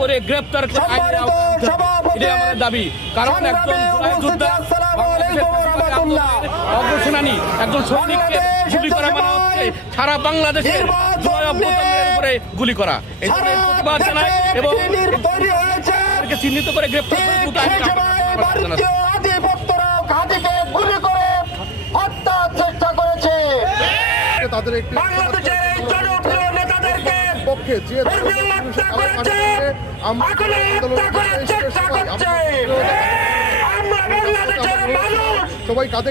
করে গ্রেফতার করে আইনের আওতায় আনতে হবে। এটাই আমাদের দাবি। কারণ একজন জুলাই যোদ্ধা অগ্রসেনানী একজন সৈনিককে গুলি করা মানে হচ্ছে সারা বাংলাদেশের জুলাই অভ্যুত্থানের উপরে গুলি করা। এই জন্য প্রতিবাদ জানাই এবং চিহ্নিত করে গ্রেফতার করে দ্রুত আইনের আওতায় জানাচ্ছি। তাদের একটি পক্ষে যে সবাই কাঁধে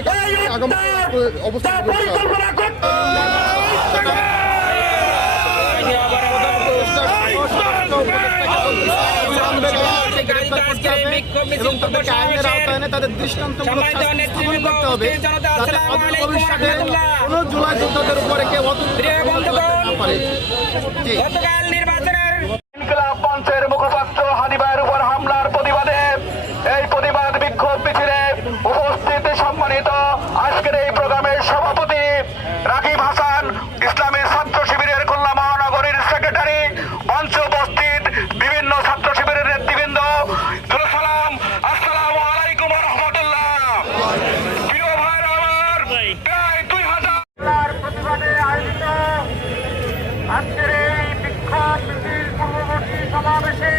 আগামী অবস্থান এবং তাদেরকে আইনের আওতায় এনে তাদের দৃষ্টান্তমূলক শাস্তি স্থাপন করতে হবে, যাতে অদূর ভবিষ্যতে কোনো জুলাই যোদ্ধাদের উপরে কেউ না পারে। ইনকিলাব মঞ্চের মুখপাত্র হাদি ভাইয়ের উপর হামলার প্রতিবাদে এই প্রতিবাদ বিক্ষোভ মিছিলে উপস্থিত সম্মানিত আজকের এই প্রোগ্রামের সভাপতি রাকিব হাসান, ইসলামী ছাত্র শিবিরের খুলনা মহানগরীর সেক্রেটারি, মঞ্চে উপস্থিত বিভিন্ন ছাত্র শিবিরের নেতৃবৃন্দ, সালাম, আসসালামু আলাইকুম ওয়া রাহমাতুল্লাহ। প্রিয় ভাইরা আমার, প্রায় 2000 প্রতিবাদে আয়োজিত আজকের এই বিক্ষোভ মিছিল পূর্ববর্তী সমাবেশে